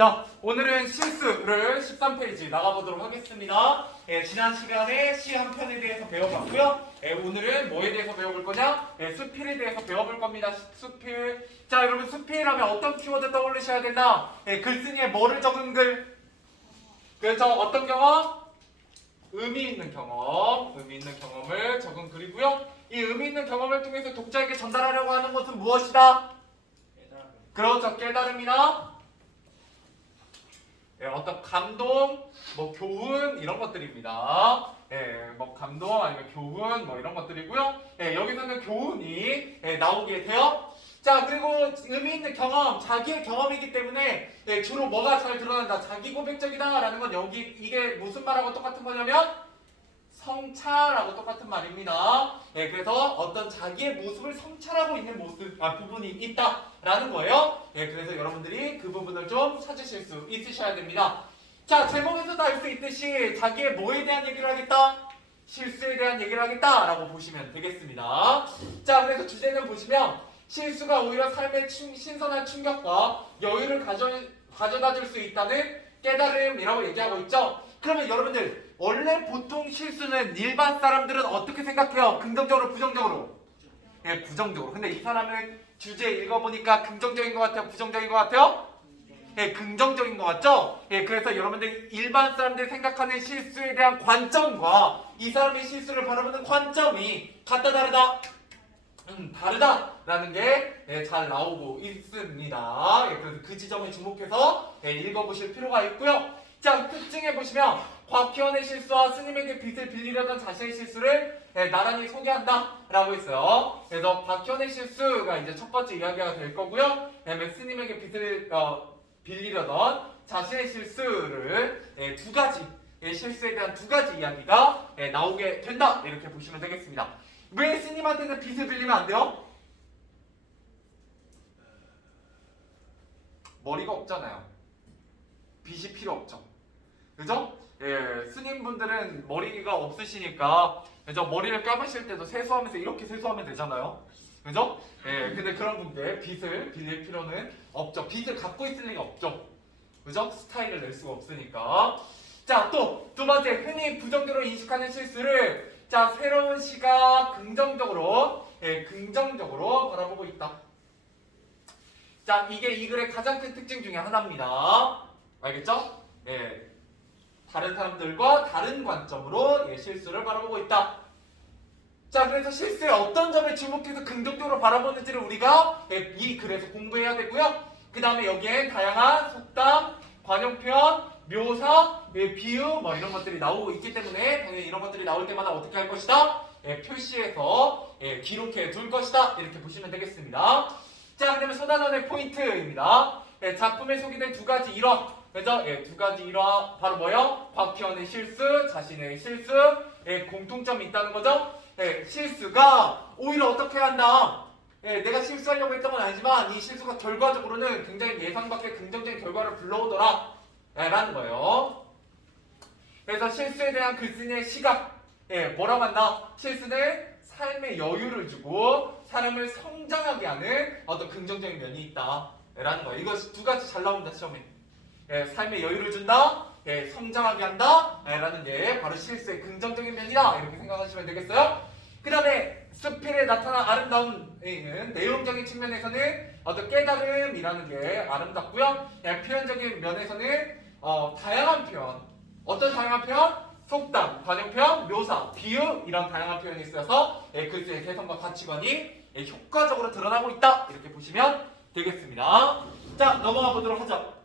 자, 오늘은 실수를 13페이지 나가보도록 하겠습니다. 지난 시간에 시 한 편에 대해서 배워봤고요. 오늘은 뭐에 대해서 배워볼 거냐? 수필에 대해서 배워볼 겁니다. 수필. 자, 여러분 수필하면 어떤 키워드 떠올리셔야 된다? 글쓴이에 뭐를 적은 글? 그래서 어떤 경험? 의미 있는 경험, 의미 있는 경험을 적은 글이고요. 이 의미 있는 경험을 통해서 독자에게 전달하려고 하는 것은 무엇이다? 그렇죠, 깨달음이나 어떤 감동, 뭐 교훈 이런 것들입니다. 뭐 감동 아니면 교훈 뭐 이런 것들이고요. 여기서는 교훈이 나오게 돼요. 자, 그리고 의미 있는 경험, 자기의 경험이기 때문에 주로 뭐가 잘 드러난다? 자기 고백적이다라는 건 여기 이게 무슨 말하고 똑같은 거냐면 성찰하고 똑같은 말입니다. 그래서 어떤 자기의 모습을 성찰하고 있는 부분이 있다라는 거예요. 그래서 여러분들이 그 부분을 좀 찾으실 수 있으셔야 됩니다. 자, 제목에서도 알 수 있듯이 자기의 뭐에 대한 얘기를 하겠다? 실수에 대한 얘기를 하겠다라고 보시면 되겠습니다. 자, 그래서 주제는 보시면 실수가 오히려 삶의 신선한 충격과 여유를 가져다 줄 수 있다는 깨달음이라고 얘기하고 있죠. 그러면 여러분들 원래 보통 실수는 일반 사람들은 어떻게 생각해요? 긍정적으로, 부정적으로? 부정적으로. 근데 이 사람은 주제 읽어보니까 긍정적인 것 같아요? 부정적인 것 같아요? 긍정적인 것 같죠? 그래서 여러분들 일반 사람들이 생각하는 실수에 대한 관점과 이 사람의 실수를 바라보는 관점이 같다 다르다? 다르다라는 게 잘 나오고 있습니다. 그래서 그 지점에 주목해서 읽어보실 필요가 있고요. 자, 특징에 보시면 곽희원의 실수와 스님에게 빚을 빌리려던 자신의 실수를 나란히 소개한다 라고 했어요. 그래서 곽희원의 실수가 이제 첫 번째 이야기가 될 거고요. 그다음에 스님에게 빚을 빌리려던 자신의 실수를 두 가지 실수에 대한 두 가지 이야기가 나오게 된다 이렇게 보시면 되겠습니다. 왜 스님한테는 빚을 빌리면 안 돼요? 머리가 없잖아요. 빚이 필요 없죠. 그죠? 스님분들은 머리가 없으시니까 그죠? 머리를 감으실 때도 세수하면서 이렇게 세수하면 되잖아요. 그죠? 근데 그런 분께 빚을 빌릴 필요는 없죠. 빚을 갖고 있을 리가 없죠. 그죠? 스타일을 낼 수가 없으니까. 자, 또 두 번째, 흔히 부정적으로 인식하는 실수를 자, 새로운 시각 긍정적으로 바라보고 있다. 자, 이게 이 글의 가장 큰 특징 중에 하나입니다. 알겠죠? 다른 사람들과 다른 관점으로 실수를 바라보고 있다. 자, 그래서 실수의 어떤 점에 주목해서 긍정적으로 바라보는지를 우리가 이 글에서 공부해야 되고요. 그 다음에 여기엔 다양한 속담, 관용편, 묘사, 비유 뭐 이런 것들이 나오고 있기 때문에 당연히 이런 것들이 나올 때마다 어떻게 할 것이다? 표시해서 기록해 둘 것이다. 이렇게 보시면 되겠습니다. 자, 그 다음에 소단원의 포인트입니다. 작품에 소개된 두 가지 일화. 그래서 두 가지 일화 바로 뭐요? 곽희원의 실수, 자신의 실수, 공통점이 있다는 거죠. 실수가 오히려 어떻게 한다? 내가 실수하려고 했던 건 아니지만 이 실수가 결과적으로는 굉장히 예상 밖의 긍정적인 결과를 불러오더라 라는 거예요. 그래서 실수에 대한 글쓴이의 시각 뭐라고 한다? 실수는 삶의 여유를 주고 사람을 성장하게 하는 어떤 긍정적인 면이 있다 라는 거예요. 이거 두 가지 잘 나옵니다 시험에. 삶의 여유를 준다, 성장하게 한다 라는 게 바로 실수의 긍정적인 면이다 이렇게 생각하시면 되겠어요. 그 다음에 수필에 나타난 아름다운 내용적인 측면에서는 어떤 깨달음이라는 게 아름답고요. 표현적인 면에서는 다양한 표현, 어떤 다양한 표현? 속담, 관용편, 묘사, 비유 이런 다양한 표현이 있어서 글쓰기의 개성과 가치관이 효과적으로 드러나고 있다 이렇게 보시면 되겠습니다. 자, 넘어가 보도록 하죠.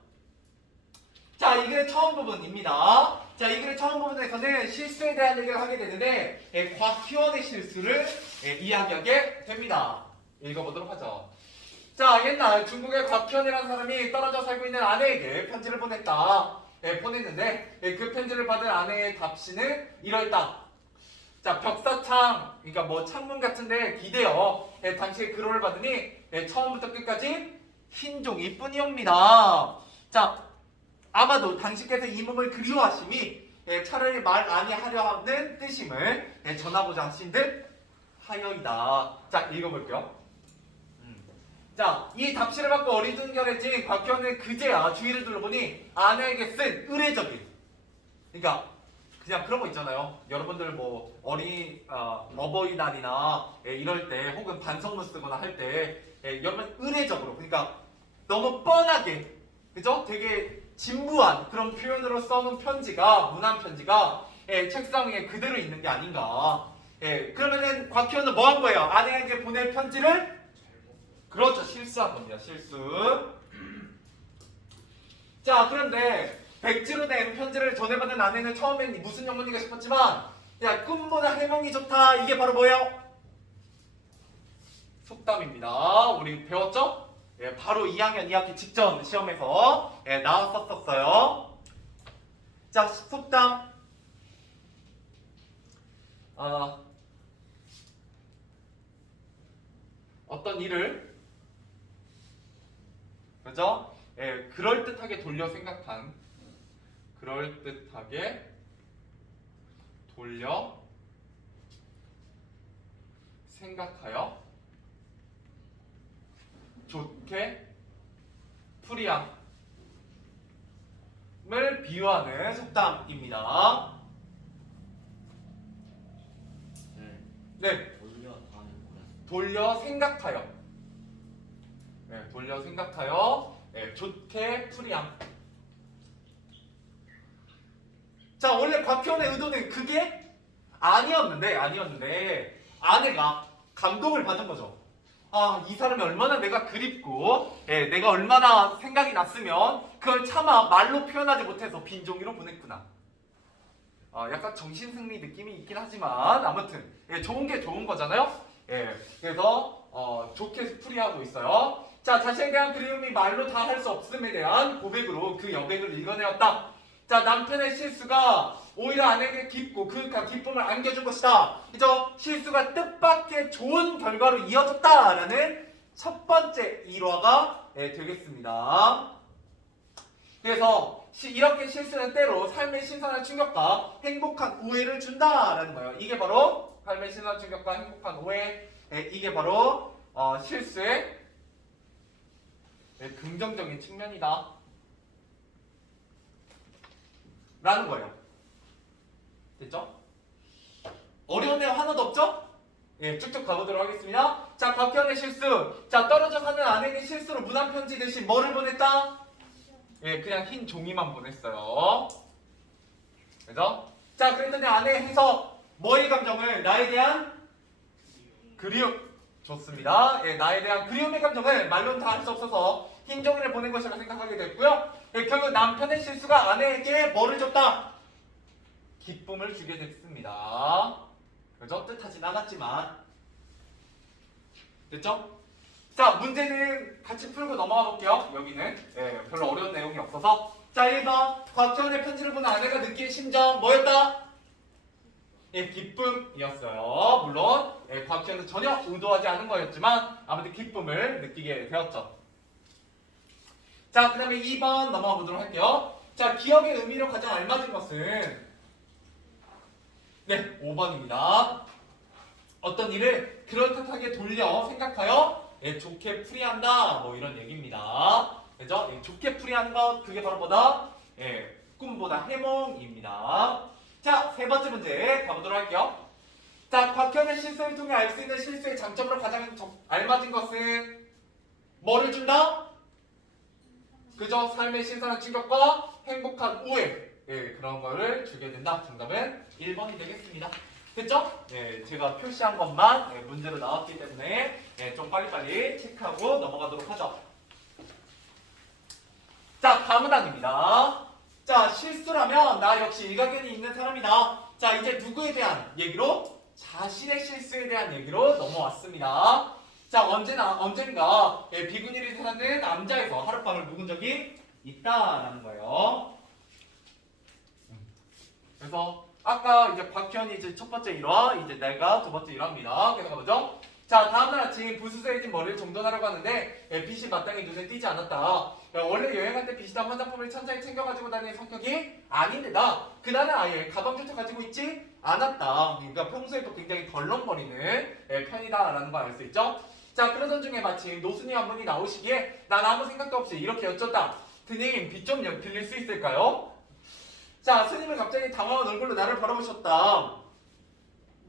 자, 이 글의 처음 부분입니다. 자, 이 글의 처음 부분에서는 실수에 대한 얘기를 하게 되는데 곽희원의 실수를 이야기하게 됩니다. 읽어보도록 하죠. 자, 옛날 중국의 곽희원이라는 사람이 떨어져 살고 있는 아내에게 편지를 보냈는데 그 편지를 받은 아내의 답신은 이럴다. 자, 벽사창, 그러니까 뭐 창문 같은데 기대어 당시에 글을 받으니 처음부터 끝까지 흰 종이뿐이옵니다. 자, 아마도 당신께서 이 몸을 그리워하심이 차라리 말 아니하려 하는 뜻임을 전하고자 하신 듯 하여이다. 자, 읽어볼게요. 자, 이 답시를 받고 어리둥절해진 곽현은 그제야 주위를 둘러보니 아내에게 쓴 의례적인, 그러니까 그냥 그런 거 있잖아요. 여러분들 뭐 어버이날이나 이럴 때 혹은 반성문 쓰거나 할 때 여러분 의례적으로, 그러니까 너무 뻔하게, 그죠? 되게 진부한 그런 표현으로 써놓은 편지가, 문안 편지가 책상 위에 그대로 있는 게 아닌가. 그러면은 곽현은 뭐 한 거예요? 아내에게 보낼 편지를, 그렇죠, 실수한 겁니다. 실수. 자, 그런데 백지로 낸 편지를 전해받은 아내는 처음엔 무슨 영문인가 싶었지만, 야, 꿈보다 해몽이 좋다. 이게 바로 뭐예요? 속담입니다. 우리 배웠죠? 바로 2학년 2학기 직전 시험에서 나왔었어요. 자, 속담. 어떤 일을, 그죠? 그럴듯하게 돌려 생각한, 그럴듯하게 돌려 생각하여 좋게 풀이함을 비유하는 속담입니다. 네. 돌려 생각하여. 돌려 생각하여 좋게 풀이함. 자, 원래 곽현의 의도는 그게 아니었는데 아내가 감동을 받은 거죠. 아, 이 사람이 얼마나 내가 그립고 내가 얼마나 생각이 났으면 그걸 차마 말로 표현하지 못해서 빈종이로 보냈구나. 약간 정신승리 느낌이 있긴 하지만 아무튼 좋은 게 좋은 거잖아요. 그래서 좋게 풀이하고 있어요. 자, 자신에 대한 그리움이 말로 다 할 수 없음에 대한 고백으로 그 여백을 읽어내었다. 자, 남편의 실수가 오히려 아내에게 깊고 그 기쁨을 안겨준 것이다. 그죠? 실수가 뜻밖의 좋은 결과로 이어졌다라는 첫 번째 일화가 되겠습니다. 그래서 이렇게 실수는 때로 삶의 신선한 충격과 행복한 오해를 준다라는 거예요. 이게 바로 삶의 신선한 충격과 행복한 오해, 이게 바로 실수의 긍정적인 측면이다 라는 거예요. 됐죠? 어려운 내용 하나도 없죠? 쭉쭉 가보도록 하겠습니다. 자, 곽현의 실수. 자, 떨어져 사는 아내에게 실수로 문안편지 대신 뭐를 보냈다? 그냥 흰 종이만 보냈어요. 그죠? 자, 그랬더니 아내의 해석. 뭐의 감정을? 나에 대한 그리움. 좋습니다. 나에 대한 그리움의 감정을 말로는 다 할 수 없어서 흰 종이를 보낸 것이라 생각하게 됐고요. 결국 남편의 실수가 아내에게 뭐를 줬다? 기쁨을 주게 됐습니다. 그죠? 뜻하진 않았지만. 됐죠? 자, 문제는 같이 풀고 넘어가 볼게요. 여기는 별로 어려운 내용이 없어서. 자, 1번 곽현의 편지를 본 아내가 느낀 심정 뭐였다? 기쁨이었어요. 물론 곽현은 전혀 의도하지 않은 거였지만 아무튼 기쁨을 느끼게 되었죠. 자, 그 다음에 2번 넘어가 보도록 할게요. 자, 기억의 의미로 가장 알맞은 것은 5번입니다. 어떤 일을 그럴듯하게 돌려 생각하여 좋게 풀이한다, 뭐 이런 얘기입니다. 그죠? 좋게 풀이하는 것, 그게 바로 뭐다? 꿈보다 해몽입니다. 자, 세 번째 문제 가보도록 할게요. 자, 곽현의 실수를 통해 알 수 있는 실수의 장점으로 가장 알맞은 것은 뭐를 준다? 그죠? 삶의 신선한 충격과 행복한 오해, 그런 거를 주게 된다. 정답은 1번이 되겠습니다. 됐죠? 제가 표시한 것만 문제로 나왔기 때문에 좀 빨리빨리 체크하고 넘어가도록 하죠. 자, 다음 단입니다. 자, 실수라면 나 역시 일가견이 있는 사람이다. 자, 이제 누구에 대한 얘기로? 자신의 실수에 대한 얘기로 넘어왔습니다. 자, 언젠가 비구니를 사는 남자에서 하룻밤을 묵은 적이 있다라는 거예요. 그래서 아까 이제 곽현이 이제 첫 번째 일화, 이제 내가 두 번째 일화입니다. 그래서 가보죠. 자, 다음날 아침 부스스해진 머리를 정돈하려고 하는데 빛이 마땅히 눈에 띄지 않았다. 원래 여행할 때 빛이나 화장품을 천천히 챙겨가지고 다니는 성격이 아닌데다 그날은 아예 가방조차 가지고 있지 않았다. 그러니까 평소에도 굉장히 덜렁거리는 편이다라는 걸 알 수 있죠. 자, 그러던 중에 마침 노스님 한 분이 나오시기에 난 아무 생각도 없이 이렇게 여쭙다. 스님, 빛 좀 빌릴 수 있을까요? 자, 스님은 갑자기 당황한 얼굴로 나를 바라보셨다.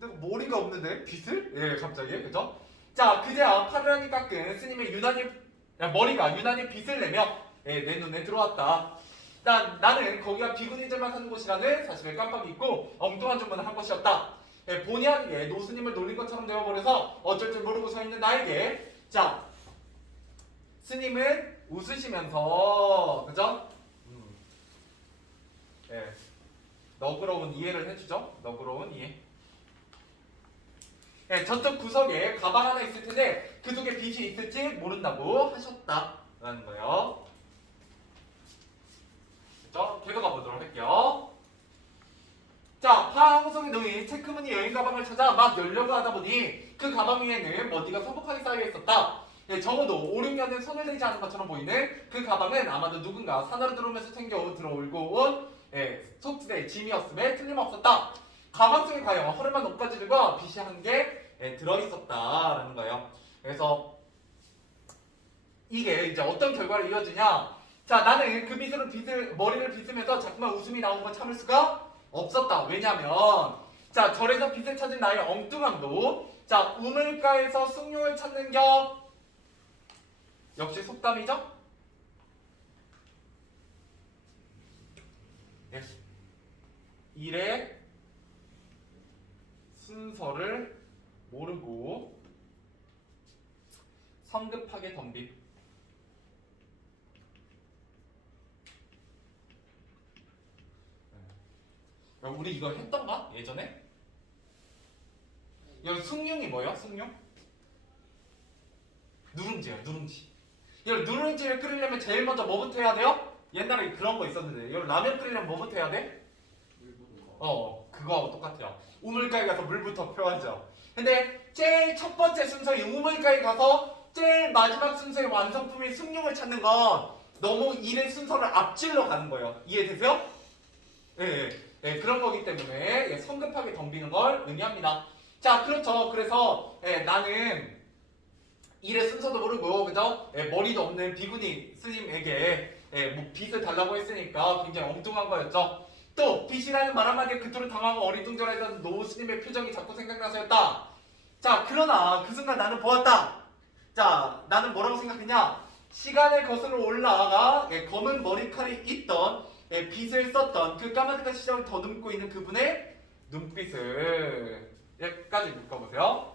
근데 머리가 없는데? 빛을? 예, 갑자기. 그죠? 자, 그제야 파르르하게 깎은 스님의 머리가 유난히 빛을 내며 내 눈에 들어왔다. 나는 거기가 비구니들만 사는 곳이라는 사실을 깜빡 잊고 엉뚱한 주문을 한 것이었다. 본의 아니게 노스님을 놀린 것처럼 되어버려서 어쩔 줄 모르고 서 있는 나에게 자, 스님은 웃으시면서 그죠? 예, 너그러운 이해를 해주죠. 너그러운 이해. 예, 저쪽 구석에 가방 하나 있을 텐데 그 속에 빛이 있을지 모른다고 하셨다라는 거예요. 그죠? 계속 가보도록 할게요. 자, 파항석에 놓인 체크무늬 여행 가방을 찾아 막 열려고 하다 보니 그 가방 위에는 먼지가 소복하게 쌓여 있었다. 예, 적어도 5, 6년은 손을 대지 않은 것처럼 보이는 그 가방은 아마도 누군가 산으로 들어오면서 챙겨 들어올고 온 속지대 짐이었음에 틀림없었다. 가방 속에 과연 허름한 옷가지들과 빗이 한 개 들어있었다라는 거예요. 그래서 이게 이제 어떤 결과를 이어지냐? 자, 나는 그 머리를 빗으면서 자꾸만 웃음이 나오는 걸 참을 수가 없었다. 왜냐면 자, 절에서 빛을 찾은 나의 엉뚱함도 자, 우물가에서 숭늉을 찾는 격 역시 속담이죠? 네. 일의 순서를 모르고 성급하게 덤빔. 우리 이거 했던가? 예전에? 여기 숭늉이 뭐예요? 숭늉? 누룽지예요. 누룽지. 이걸 누룽지를 끓이려면 제일 먼저 뭐부터 해야 돼요? 옛날에 그런 거 있었는데 이걸 라면 끓이려면 뭐부터 해야 돼? 그거하고 똑같아요. 우물가에 가서 물부터 펴야죠. 근데 제일 첫 번째 순서인 우물가에 가서 제일 마지막 순서의 완성품인 숭늉을 찾는 건 너무 일의 순서를 앞질러 가는 거예요. 이해되세요? 예, 그런 거기 때문에 성급하게 덤비는 걸 의미합니다. 자, 그렇죠. 그래서 나는 일의 순서도 모르고 그죠? 머리도 없는 비구니 스님에게 뭐 빚을 달라고 했으니까 굉장히 엉뚱한 거였죠. 또 빚이라는 말 한마디에 그토록 당황하고 어리둥절했던 노 스님의 표정이 자꾸 생각나서였다. 자, 그러나 그 순간 나는 보았다. 자, 나는 뭐라고 생각했냐? 시간을 거슬러 올라가 검은 머리칼이 있던 빗을 썼던 그 까마득한 시장을 더듬고 있는 그분의 눈빛을 여기까지 묶어보세요.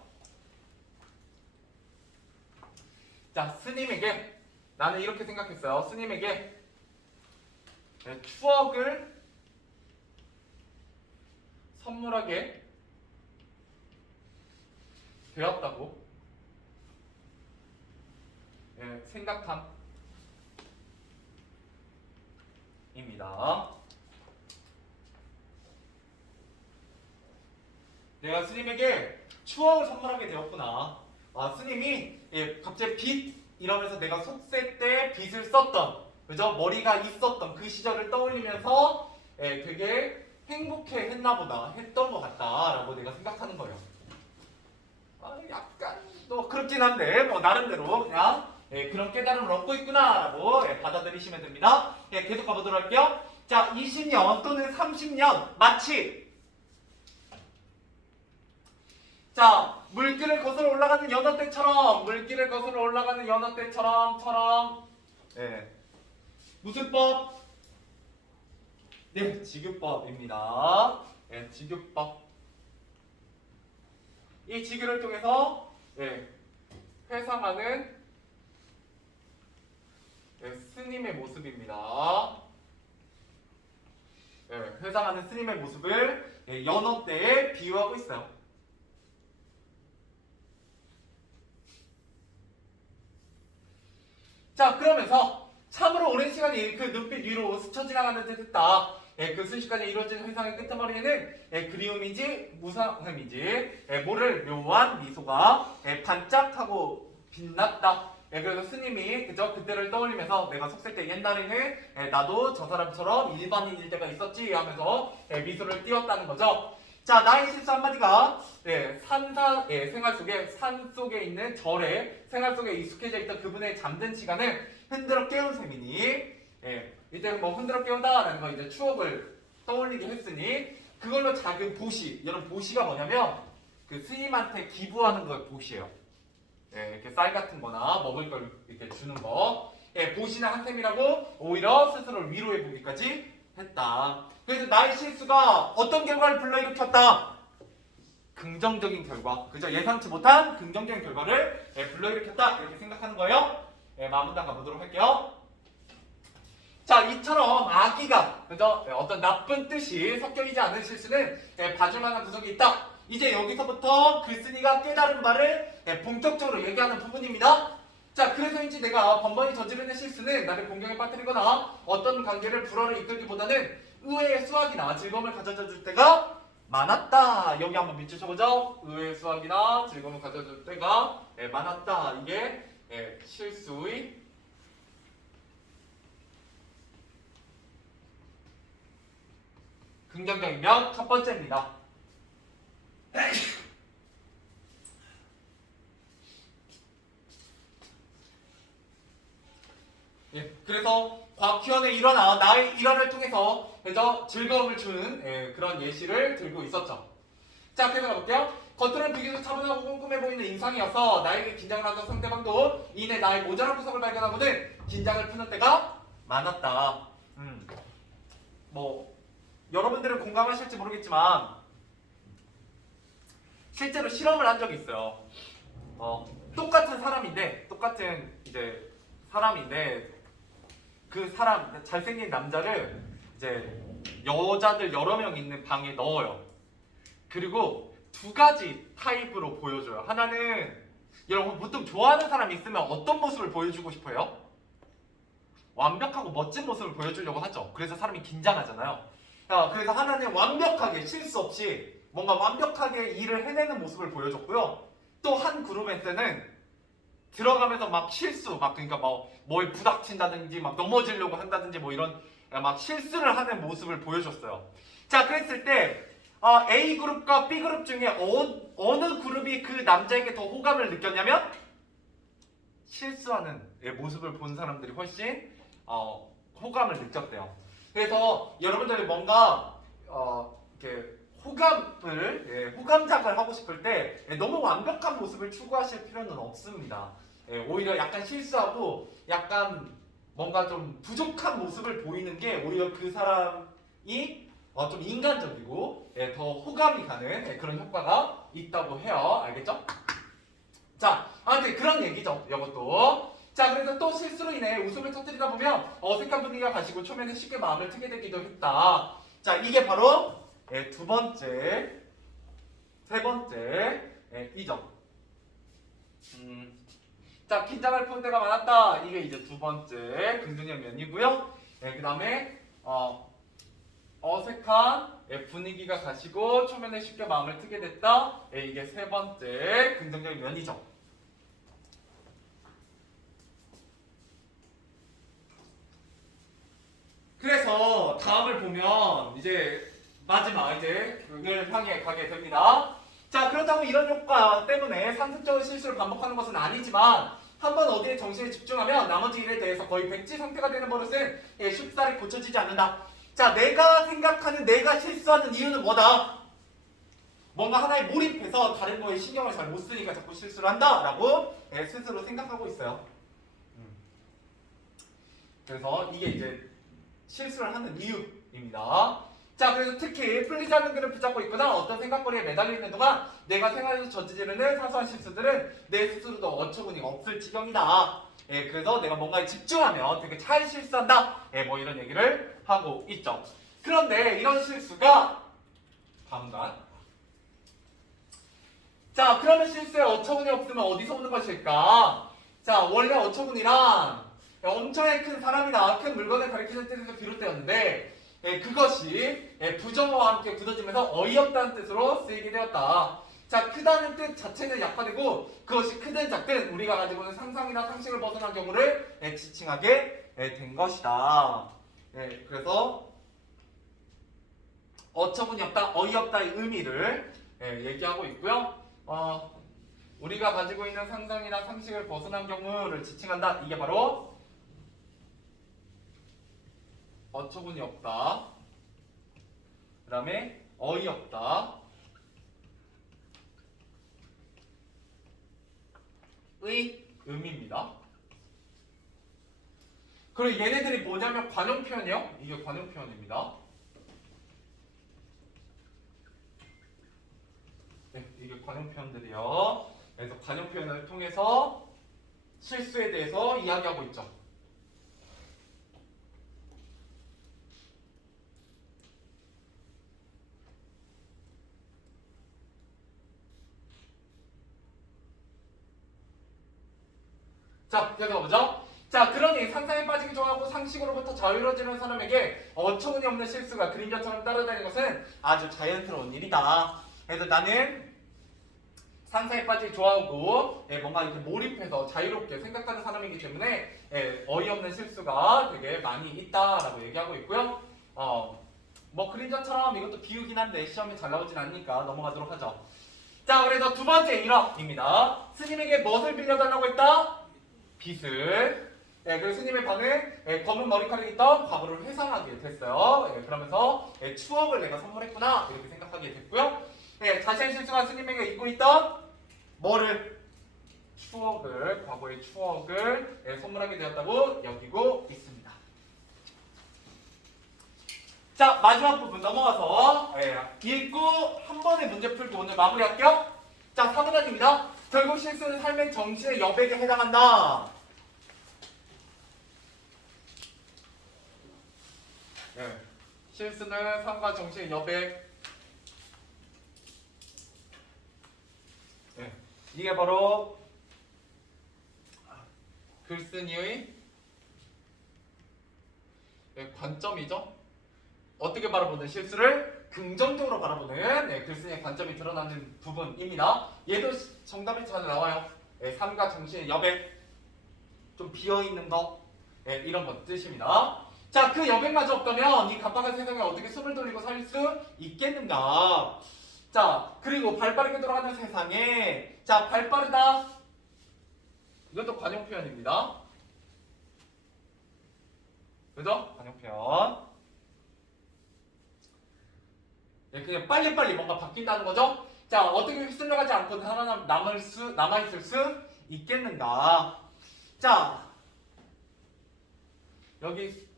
자, 스님에게 나는 이렇게 생각했어요. 스님에게 추억을 선물하게 되었다고 생각함입니다. 내가 스님에게 추억을 선물하게 되었구나. 스님이 갑자기 빛 이러면서 내가 속세 때 빛을 썼던 그죠? 머리가 있었던 그 시절을 떠올리면서 되게 행복해 했나보다 했던 것 같다라고 내가 생각하는 거예요. 약간 또 그렇긴 한데 뭐 나름대로 그냥 그런 깨달음을 얻고 있구나라고 받아들이시면 됩니다. 계속 가보도록 할게요. 자, 20년 또는 30년 마치 자, 물길을 거슬러 올라가는 연어떼처럼 무슨 법? 네, 지규법입니다. 지규법. 이 지규를 통해서 회상하는 스님의 모습입니다. 회상하는 스님의 모습을 연어떼에 비유하고 있어요. 자, 그러면서 참으로 오랜 시간이 그 눈빛 위로 스쳐 지나가는 듯 했다. 그 순식간에 이루어진 회상의 끄트머리에는 그리움인지 무상함인지 모를 묘한 미소가 반짝하고 빛났다. 그래서 스님이 그저 그때를 떠올리면서 내가 속세 때 옛날에는 나도 저 사람처럼 일반인일 때가 있었지 하면서 미소를 띄웠다는 거죠. 자, 나의 실수 한마디가 생활 속에 산 속에 있는 절에 생활 속에 익숙해져 있던 그분의 잠든 시간을 흔들어 깨운 셈이니 이때 뭐 흔들어 깨우다라는 거 이제 추억을 떠올리게 했으니 그걸로 작은 보시, 여러분 보시가 뭐냐면 그 스님한테 기부하는 걸 보시예요. 이렇게 쌀 같은 거나 먹을 걸 이렇게 주는 거. 보시는 한 셈이라고 오히려 스스로를 위로해 보기까지 했다. 그래서 나의 실수가 어떤 결과를 불러일으켰다? 긍정적인 결과. 그죠? 예상치 못한 긍정적인 결과를 불러일으켰다. 이렇게 생각하는 거예요. 마문단 가보도록 할게요. 자, 이처럼 악의가, 그죠? 어떤 나쁜 뜻이 섞여있지 않은 실수는 봐줄 만한 구석이 있다. 이제 여기서부터 글쓴이가 깨달은 바를 본격적으로 얘기하는 부분입니다. 자, 그래서인지 내가 번번이 저지르는 실수는 나를 공경에 빠뜨리거나 어떤 관계를 불화로 이끌기보다는 의외의 수확이나 즐거움을 가져다 줄 때가 많았다. 여기 한번 밑줄 쳐보죠. 의외의 수확이나 즐거움을 가져다 줄 때가 많았다. 이게 실수의 긍정적인 면 첫 번째입니다. 그래서 곽희원의 일어나 나의 일화를 통해서 즐거움을 주는 그런 예시를 들고 있었죠. 자, 계속 가볼게요. 겉으로는 비교적 차분하고 꼼꼼해 보이는 인상이어서 나에게 긴장을 하던 상대방도 이내 나의 모자란 구석을 발견하고는 긴장을 푸는 때가 많았다. 뭐 여러분들은 공감하실지 모르겠지만 실제로 실험을 한 적이 있어요. 똑같은 사람인데 그 사람 잘생긴 남자를 이제 여자들 여러 명 있는 방에 넣어요. 그리고 두 가지 타입으로 보여줘요. 하나는 여러분 보통 좋아하는 사람이 있으면 어떤 모습을 보여주고 싶어요? 완벽하고 멋진 모습을 보여주려고 하죠. 그래서 사람이 긴장하잖아요. 그래서 하나는 완벽하게 실수 없이 뭔가 완벽하게 일을 해내는 모습을 보여줬고요. 또 한 그룹한테는 들어가면서 막 실수, 그러니까 뭐에 부닥친다든지 막 넘어지려고 한다든지 뭐 이런 막 실수를 하는 모습을 보여줬어요. 자, 그랬을 때 A 그룹과 B 그룹 중에 어느 그룹이 그 남자에게 더 호감을 느꼈냐면 실수하는 모습을 본 사람들이 훨씬 호감을 느꼈대요. 그래서 여러분들이 뭔가 이렇게 호감작을 하고 싶을 때 너무 완벽한 모습을 추구하실 필요는 없습니다. 오히려 약간 실수하고 약간 뭔가 좀 부족한 모습을 보이는 게 오히려 그 사람이 좀 인간적이고 더 호감이 가는 그런 효과가 있다고 해요. 알겠죠? 자, 아무튼 그런 얘기죠. 이것도. 자, 그래서 또 실수로 인해 웃음을 터뜨리다 보면 어색한 분위기가 가시고 초면에 쉽게 마음을 트게 되기도 했다. 자, 이게 바로 두 번째, 세 번째 이죠. 자, 긴장을 푼 때가 많았다. 이게 이제 두 번째 긍정적 면이고요. 그 다음에 어색한 분위기가 가시고 초면에 쉽게 마음을 트게 됐다. 이게 세 번째 긍정적 면이죠. 그래서 다음을 보면 이제 마지막 그걸 향해 가게 됩니다. 자, 그렇다고 이런 효과 때문에 상습적인 실수를 반복하는 것은 아니지만 한번 어디에 정신을 집중하면 나머지 일에 대해서 거의 백지 상태가 되는 버릇은 쉽사리 고쳐지지 않는다. 자, 내가 생각하는 내가 실수하는 이유는 뭐다? 뭔가 하나에 몰입해서 다른 거에 신경을 잘 못 쓰니까 자꾸 실수를 한다라고 스스로 생각하고 있어요. 그래서 이게 이제 실수를 하는 이유입니다. 자, 그래서 특히 풀리지 않는 글을 붙잡고 있거나 어떤 생각거리에 매달려 있는 동안 내가 생활에서 저지르는 사소한 실수들은 내 스스로도 어처구니 없을 지경이다. 그래서 내가 뭔가에 집중하면 되게 잘 실수한다. 뭐 이런 얘기를 하고 있죠. 그런데 이런 실수가 다음간. 자, 그러면 실수에 어처구니 없으면 어디서 오는 것일까? 자, 원래 어처구니란 엄청나게 큰 사람이나 큰 물건을 가리키는 뜻에서 비롯되었는데 그것이 부정어와 함께 굳어지면서 어이없다는 뜻으로 쓰이게 되었다. 자, 크다는 뜻 자체는 약화되고 그것이 크든 작든 우리가 가지고 있는 상상이나 상식을 벗어난 경우를 지칭하게 된 것이다. 그래서 어처구니 없다, 어이없다의 의미를 얘기하고 있고요. 우리가 가지고 있는 상상이나 상식을 벗어난 경우를 지칭한다. 이게 바로 어처구니 없다. 그 다음에 어이없다. 의 의미입니다. 그리고 얘네들이 뭐냐면 관용 표현이요. 이게 관용 표현입니다. 네, 이게 관용 표현들이요. 그래서 관용 표현을 통해서 실수에 대해서 이야기하고 있죠. 자, 여기 가보죠. 자, 그러니 상상에 빠지기 좋아하고 상식으로부터 자유로워지는 사람에게 어처구니 없는 실수가 그림자처럼 따라다니는 것은 아주 자연스러운 일이다. 그래서 나는 상상에 빠지기 좋아하고 뭔가 이렇게 몰입해서 자유롭게 생각하는 사람이기 때문에 어이없는 실수가 되게 많이 있다라고 얘기하고 있고요. 뭐 그림자처럼 이것도 비유긴 한데 시험에 잘 나오진 않으니까 넘어가도록 하죠. 자, 그래서 두 번째 일화입니다. 스님에게 무엇을 빌려달라고 했다? 빚을. 그래서 스님의 반응, 검은 머리카락이 있던 과거를 회상하게 됐어요. 그러면서 추억을 내가 선물했구나 이렇게 생각하게 됐고요. 자신의 실수가 스님에게 잊고 있던 뭐를? 추억을, 과거의 추억을 선물하게 되었다고 여기고 있습니다. 자, 마지막 부분 넘어가서 읽고 한 번에 문제 풀고 오늘 마무리할게요. 자, 4문단입니다. 결국 실수는 삶의 정신의 여백에 해당한다. 실수는 삶과 정신의 여백. 이게 바로 글쓴이의 관점이죠. 어떻게 바라보는 실수를 긍정적으로 바라보는 글쓴이의 관점이 드러나는 부분입니다. 얘도 정답이 잘 나와요. 삶과 정신의 여백, 좀 비어있는 거, 이런 것 뜻입니다. 자, 그 여백마저 없다면 이 갑박한 세상에 어떻게 숨을 돌리고 살 수 있겠는가? 자, 그리고 발 빠르게 돌아가는 세상에, 자, 발 빠르다. 이것도 관용 표현입니다. 그죠? 관용 표현. 그냥 빨리빨리 뭔가 바뀐다는 거죠? 자, 어떻게 휩쓸려가지 않고 남아있을 수 있겠는가? 자, 여기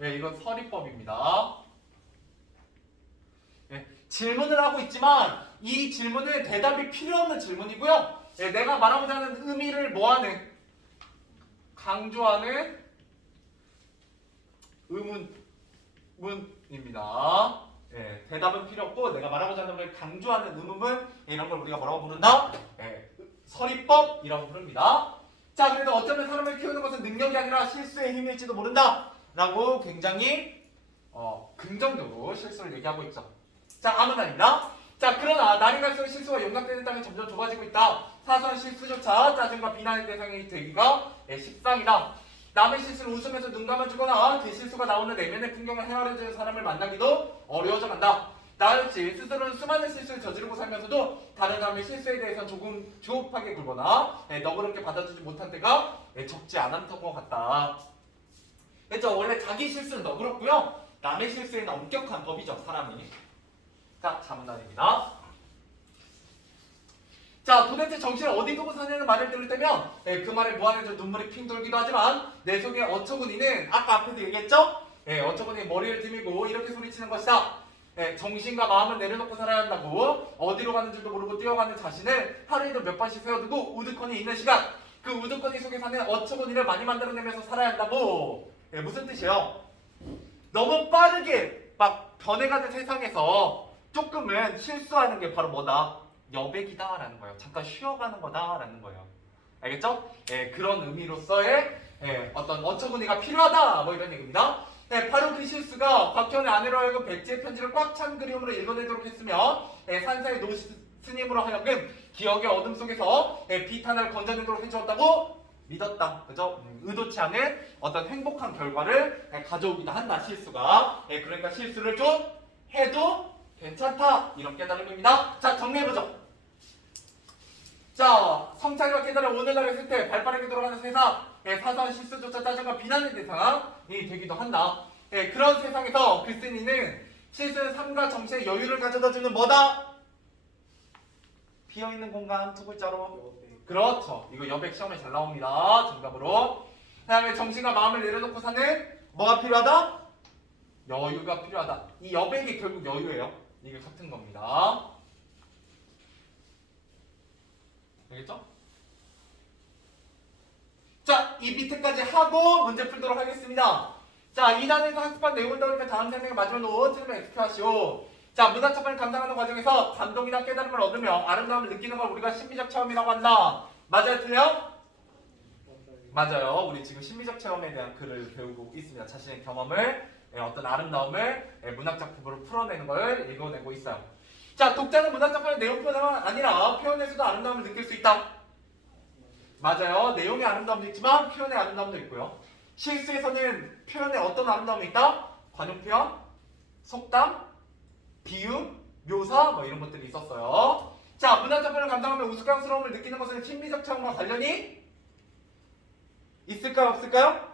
이건 서리법입니다. 질문을 하고 있지만 이 질문은 대답이 필요 없는 질문이고요. 내가 말하고자 하는 의미를 뭐하는? 강조하는 의문입니다. 대답은 필요 없고 내가 말하고자 하는 걸 강조하는 의문문, 이런 걸 우리가 뭐라고 부른다? 서리법이라고 부릅니다. 자, 그래서 어쩌면 사람을 키우는 것은 능력이 아니라 실수의 힘일지도 모른다 라고 굉장히 긍정적으로 실수를 얘기하고 있죠. 자, 아무나입니다. 자, 그러나 날이 갈수록 실수가 용납되는 땅이 점점 좁아지고 있다. 사소한 실수조차 짜증과 비난의 대상이 되기가 식상이다. 남의 실수를 웃으면서 눈 감아주거나 그 실수가 나오는 내면의 풍경을 헤아려주는 사람을 만나기도 어려워져 간다. 나였지 스스로는 수많은 실수를 저지르고 살면서도 다른 사람의 실수에 대해서 조금 조급하게 굴거나 너그럽게 받아주지 못한 때가 적지 않았던 것 같다. 그렇죠? 원래 자기 실수는 너그럽고요. 남의 실수에는 엄격한 법이죠, 사람이. 자, 자문단입니다. 자, 도대체 정신을 어디 두고 사냐는 말을 들을 때면 그 말에 무한해져 눈물이 핑 돌기도 하지만 내 속에 어처구니는 아까 앞에서 얘기했죠? 어처구니 머리를 들이고 이렇게 소리치는 것이다. 정신과 마음을 내려놓고 살아야 한다고. 어디로 가는 줄도 모르고 뛰어가는 자신을 하루에도 몇 번씩 세워두고 우두커니 있는 시간, 그 우두커니 속에 사는 어처구니를 많이 만들어내면서 살아야 한다고. 무슨 뜻이에요? 너무 빠르게 막 변해가는 세상에서 조금은 실수하는 게 바로 뭐다? 여백이다 라는 거예요. 잠깐 쉬어가는 거다 라는 거예요. 알겠죠? 그런 의미로서의 어떤 어처구니가 필요하다 뭐 이런 얘기입니다. 바로 그 실수가 곽현의 아내로 하여금 백지의 편지를 꽉 찬 그림으로 읽어내도록 했으며 산사의 노스님으로 하여금 기억의 어둠 속에서 비탄을 건져내도록 해주었다고 믿었다. 그죠? 의도치 않은 어떤 행복한 결과를 가져오기도 한다. 실수가. 그러니까 실수를 좀 해도 괜찮다. 이런 깨달음입니다. 자, 정리해보죠. 자, 성찰과 깨달음 오늘날 했을 때 발빠르게 돌아가는 세상, 사소한 실수조차 짜증과 비난의 대상이 되기도 한다. 그런 세상에서 글쓴이는 실수는 삶과 정신의 여유를 가져다주는 뭐다? 비어있는 공간 두 글자로. 그렇죠. 이거 여백 시험에 잘 나옵니다. 정답으로. 그 다음에 정신과 마음을 내려놓고 사는 뭐가 필요하다? 여유가 필요하다. 이 여백이 결국 여유예요. 이게 같은 겁니다. 알겠죠? 자, 이 밑에까지 하고 문제 풀도록 하겠습니다. 자, 2단에서 학습한 내용을 떠올리며 다음 생각에 마지막 노트 틀면 엑스큐하시오. 자, 문화 첫번을 감상하는 과정에서 감동이나 깨달음을 얻으며 아름다움을 느끼는 걸 우리가 심미적 체험이라고 한다. 맞아요, 틀려? 맞아요. 우리 지금 심미적 체험에 대한 글을 배우고 있습니다. 자신의 경험을, 어떤 아름다움을 문학 작품으로 풀어내는 걸 읽어내고 있어요. 자, 독자는 문학 작품의 내용 표현만 아니라 표현에서도 아름다움을 느낄 수 있다. 맞아요. 내용의 아름다움도 있지만 표현의 아름다움도 있고요. 실수에서는 표현에 어떤 아름다움이 있다? 관용 표현, 속담, 비유, 묘사 뭐 이런 것들이 있었어요. 자, 문화 작품을 감상하며 우스꽝스러움을 느끼는 것은 심미적 체험과 관련이 있을까요? 없을까요?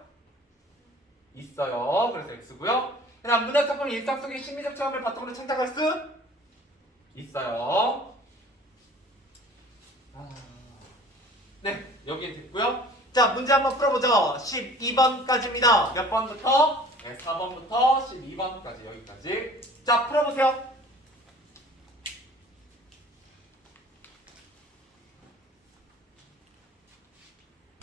있어요. 그래서 X고요. 그다음 문화 작품은 일상 속의 심미적 체험을 바탕으로 창작할 수 있어요. 네, 여기 됐고요. 자, 문제 한번 풀어보죠. 12번까지입니다. 몇 번부터? 네, 4번부터 12번까지 여기까지. 자, 풀어보세요.